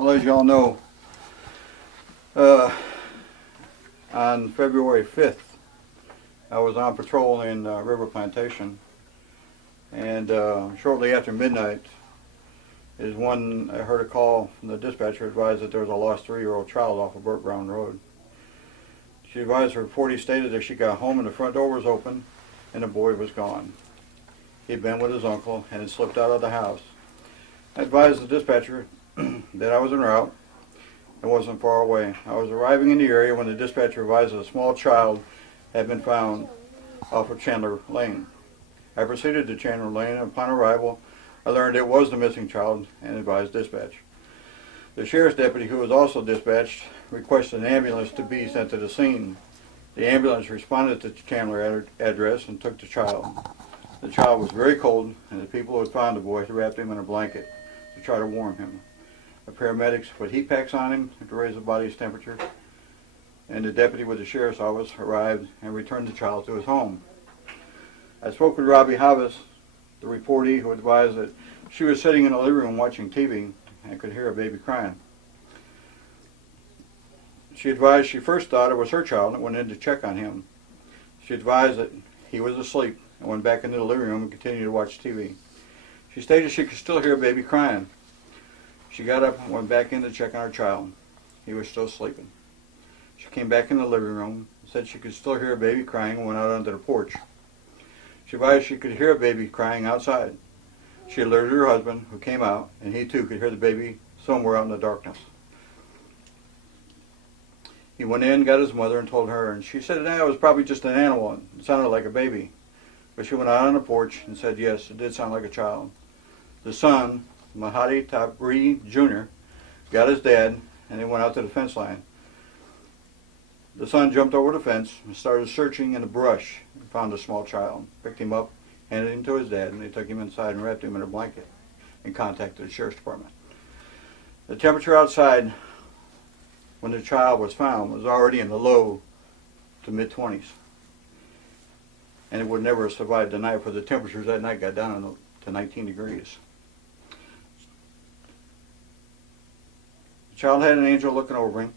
Well, as you all know, on February 5th, I was on patrol in River Plantation, and shortly after midnight is when I heard a call from the dispatcher advised that there was a lost 3-year-old child off of Burt Brown Road. She advised her report. He stated that she got home and the front door was open and the boy was gone. He'd been with his uncle and had slipped out of the house. I advised the dispatcher that I was en route and wasn't far away. I was arriving in the area when the dispatcher advised that a small child had been found off of Chandler Lane. I proceeded to Chandler Lane, and upon arrival I learned it was the missing child and advised dispatch. The sheriff's deputy, who was also dispatched, requested an ambulance to be sent to the scene. The ambulance responded to the Chandler address and took the child. The child was very cold, and the people who had found the boy wrapped him in a blanket to try to warm him. The paramedics put heat packs on him to raise the body's temperature, and the deputy with the sheriff's office arrived and returned the child to his home. I spoke with Robbie Havas, the reportee, who advised that she was sitting in the living room watching TV and could hear a baby crying. She advised she first thought it was her child and went in to check on him. She advised that he was asleep and went back into the living room and continued to watch TV. She stated she could still hear a baby crying. She got up and went back in to check on her child. He was still sleeping. She came back in the living room and said she could still hear a baby crying and went out onto the porch. She advised she could hear a baby crying outside. She alerted her husband, who came out, and he too could hear the baby somewhere out in the darkness. He went in, got his mother, and told her, and she said it was probably just an animal. It sounded like a baby. But she went out on the porch and said, yes, it did sound like a child. The son, Mahadi Tabri Jr., got his dad, and they went out to the fence line. The son jumped over the fence and started searching in the brush and found a small child, picked him up, handed him to his dad, and they took him inside and wrapped him in a blanket and contacted the sheriff's department. The temperature outside when the child was found was already in the low to mid-20s. And it would never have survived the night, for the temperatures that night got down to 19 degrees. The child had an angel looking over him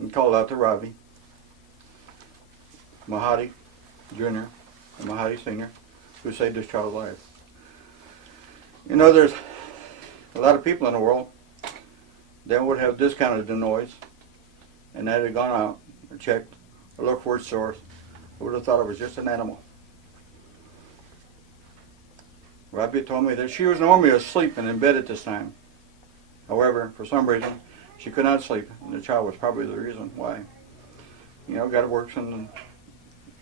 and called out to Robbie, Mahadi Jr. and Mahadi Sr., who saved this child's life. You know, there's a lot of people in the world that would have discounted the noise and that had gone out and checked or looked for its source. Who would have thought it was just an animal? Robbie told me that she was normally asleep and in bed at this time. However, for some reason, she could not sleep, and the child was probably the reason why. You know, God works in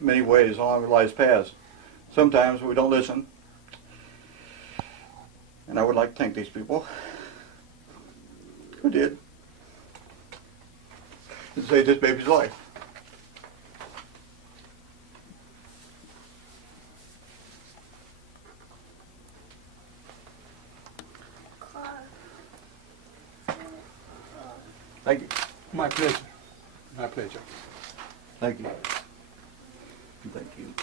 many ways along our lives past. Sometimes we don't listen, and I would like to thank these people who did and saved this baby's life. Thank you. My pleasure. My pleasure. Thank you. Thank you.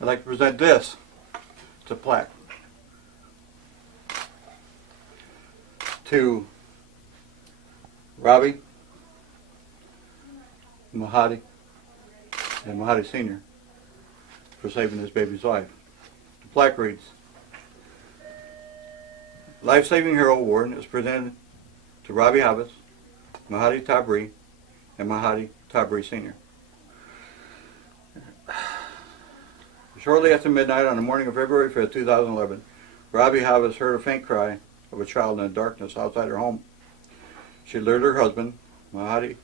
I'd like to present this. It's a plaque to Robbie, Mahadi, and Mahadi Sr. for saving this baby's life. The plaque reads, Life-Saving Hero Award is presented to Robbie Havas, Mahadi Tabri, and Mahadi Tabri Sr. Shortly after midnight on the morning of February 5th, 2011, Robbie Havas heard a faint cry of a child in the darkness outside her home. She alerted her husband, Mahadi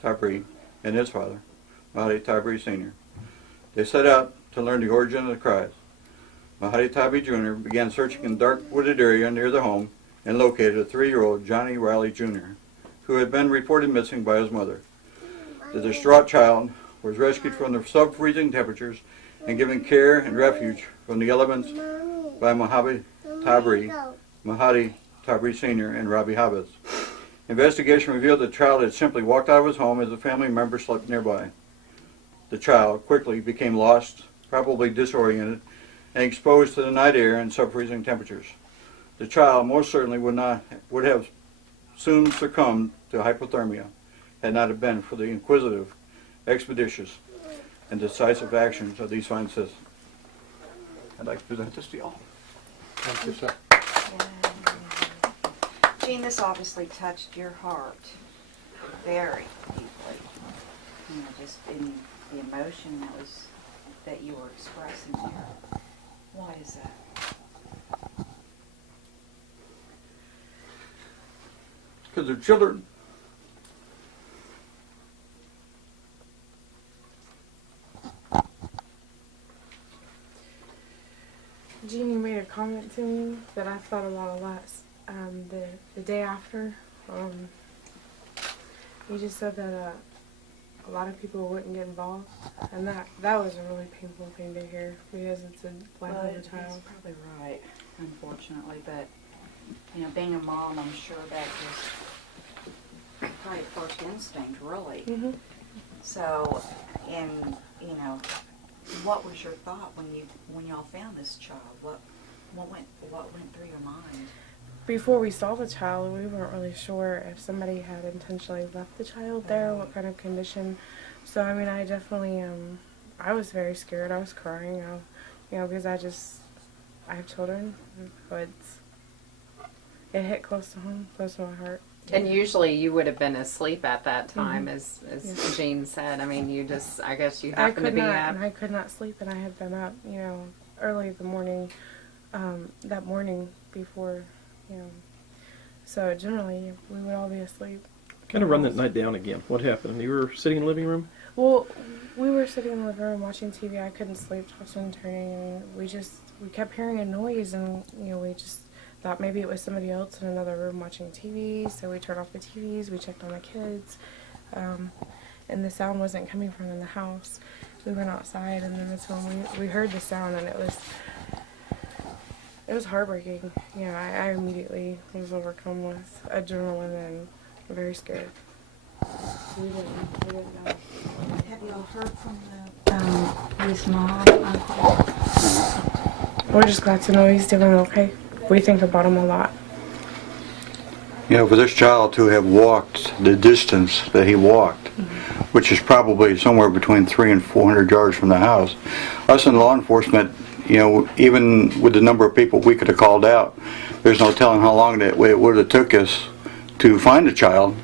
Tabri, and his father, Mahadi Tabri Sr. They set out to learn the origin of the cries. Mahadi Tabri Jr. began searching in the dark wooded area near the home and located a 3-year-old Johnny Riley Jr., who had been reported missing by his mother. The distraught child was rescued from the sub-freezing temperatures and given care and refuge from the elements by Mahadi Tabri, Mahadi Tabri Sr., and Robbie Havas. Investigation revealed the child had simply walked out of his home as a family member slept nearby. The child quickly became lost, probably disoriented, and exposed to the night air and sub-freezing temperatures. The child most certainly would have soon succumbed to hypothermia had not it been for the inquisitive, expeditious, and decisive actions of these fine citizens. I'd like to present this to you all. Thank you, sir. Gene, this obviously touched your heart very deeply. You know, just in the emotion that you were expressing here. Why is that? Because they're children. Jeannie made a comment to me that I thought about a lot. The day after, you just said that a lot of people wouldn't get involved, and that was a really painful thing to hear because it's a life of a child. He's probably right, unfortunately, but you know, being a mom, I'm sure that was probably first instinct, really. Mm-hmm. So, and you know, what was your thought when y'all found this child? What went through your mind? Before we saw the child, we weren't really sure if somebody had intentionally left the child there, what kind of condition. So, I mean, I definitely, I was very scared. I was crying, you know, because I have children, so it hit close to home, close to my heart. And usually you would have been asleep at that time, as Yes. Jean said. I mean, I guess you happened to be up. I could not sleep, and I had been up, you know, early the morning, that morning before, you know. So generally, we would all be asleep. Kind of run that night down again. What happened? You were sitting in the living room? Well, we were sitting in the living room watching TV. I couldn't sleep, tossing and turning, and we kept hearing a noise, and, you know, we just thought maybe it was somebody else in another room watching TV, so we turned off the TVs, we checked on the kids, and the sound wasn't coming from in the house. We went outside, and then that's when we heard the sound, and it was heartbreaking. You know, I immediately was overcome with adrenaline and very scared. We didn't know. Have y'all heard from his mom, uncle? We're just glad to know he's doing okay. We think about him a lot. You know, for this child to have walked the distance that he walked, which is probably somewhere between 300 and 400 yards from the house, us in law enforcement, you know, even with the number of people we could have called out, there's no telling how long it would have took us to find the child,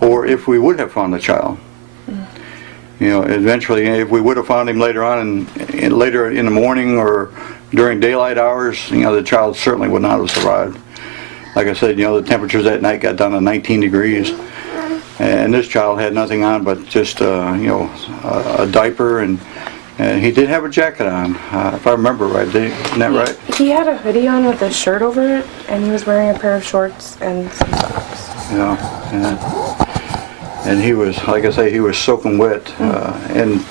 or if we would have found the child. You know, eventually, if we would have found him later on, later in the morning or during daylight hours, you know, the child certainly would not have survived. Like I said, you know, the temperatures that night got down to 19 degrees, and this child had nothing on but just, you know, a diaper, and he did have a jacket on, if I remember right. Isn't that right? He had a hoodie on with a shirt over it, and he was wearing a pair of shorts and some socks. Yeah, and he was, like I say, he was soaking wet, and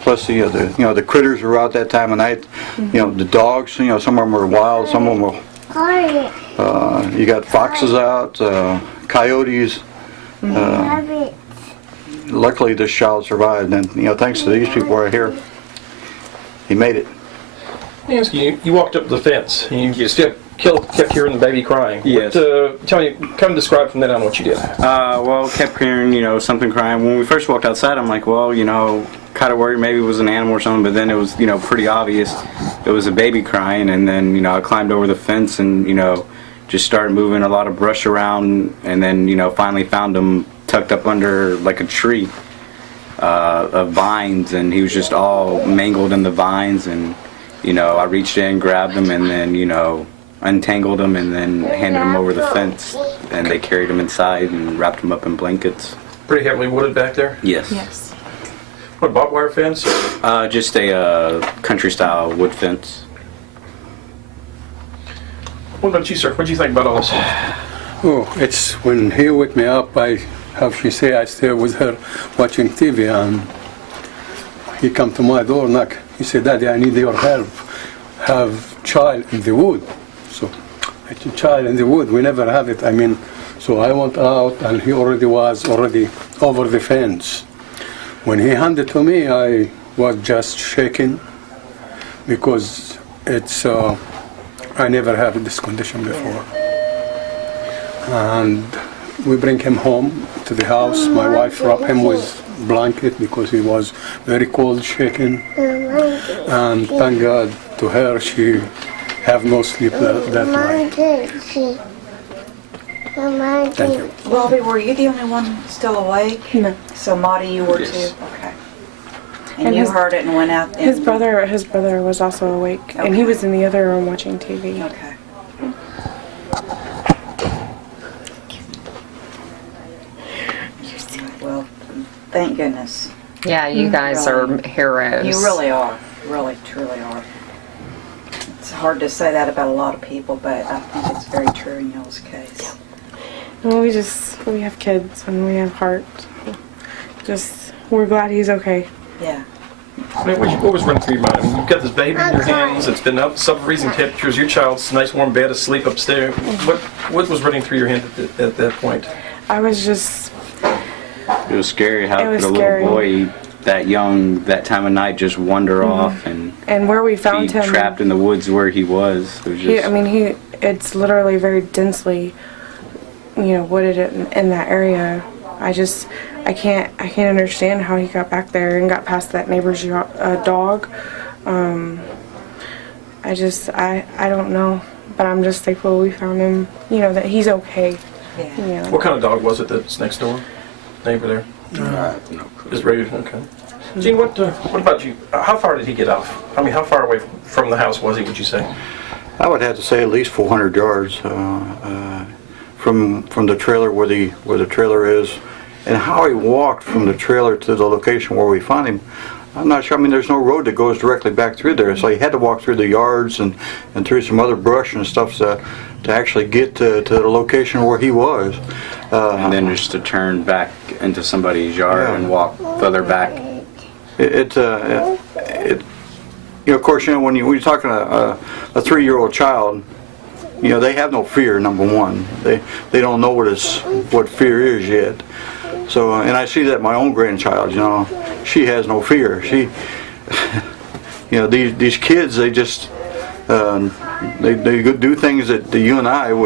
plus the critters were out that time of night. You know, the dogs, you know, some of them were wild, some of them were, you got foxes out, coyotes. Luckily this child survived, and, you know, thanks to these people right here, he made it. Let me ask you, you walked up the fence, and you still kept hearing the baby crying. Yes. Tell me, kind of describe from then on what you did. Well, kept hearing, you know, something crying. When we first walked outside, I'm like, well, you know, kind of worried maybe it was an animal or something, but then it was, you know, pretty obvious it was a baby crying, and then, you know, I climbed over the fence and, you know, just started moving a lot of brush around, and then, you know, finally found him tucked up under like a tree of vines, and he was just all mangled in the vines, and, you know, I reached in, grabbed him, and then, you know, untangled him, and then handed him over the fence, and they carried him inside and wrapped him up in blankets. Pretty heavily wooded back there? Yes. Yes. What, barbed wire fence? Just a country-style wood fence. What about you, sir? What do you think about all this? Oh, it's when he woke me up, how she say, I stay with her watching TV, and he come to my door, knock. He said, Daddy, I need your help. Have child in the wood. So, I said, child in the wood, we never have it. I mean, so I went out, and he was already over the fence. When he handed to me, I was just shaking. because it's I never had this condition before. And we bring him home to the house. My wife wrapped him with blanket because he was very cold, shaking. And thank God to her, she have no sleep that night. Thank you. Robbie, were you the only one still awake? No. So Maudie, you were Yes. too? Okay. And, And you his- heard it and went out and... His brother was also awake, and he Okay. was in the other room watching TV. Okay. Well, thank goodness. Yeah, you guys are Really. heroes. You really are. Really, truly are. It's hard to say that about a lot of people, but I think it's very true in y'all's case. Well, we have kids and we have heart. We're glad he's okay. Yeah. I mean, what was running through your mind? I mean, you've got this baby in your hands. It's been up sub-freezing temperatures. Your child's nice warm bed asleep upstairs. What was running through your head at that point? I was just, It was scary how It was could a scary. little boy that young, that time of night, just wander off and and where we be found him. trapped in the woods where he was. It was just, It's literally very densely, wooded in that area. I can't understand how he got back there and got past that neighbor's dog. I don't know, but I'm just thankful we found him, that he's okay. Yeah. What kind of dog was it that's next door? Neighbor there? no clue. Just regular, okay. Gene, what about you? How far did he get off? I mean, how far away from the house was he, would you say? I would have to say at least 400 yards from the trailer where the trailer is, and how he walked from the trailer to the location where we found him. I'm not sure. I mean, there's no road that goes directly back through there, so he had to walk through the yards and through some other brush and stuff to actually get to the location where he was. And then just to turn back into somebody's yard Yeah. and walk further back. Of course, when you're talking a 3-year-old child, they have no fear. Number one, they don't know what fear is yet. So, and I see that my own grandchild. She has no fear. She, these kids, they just they do things that you and I would.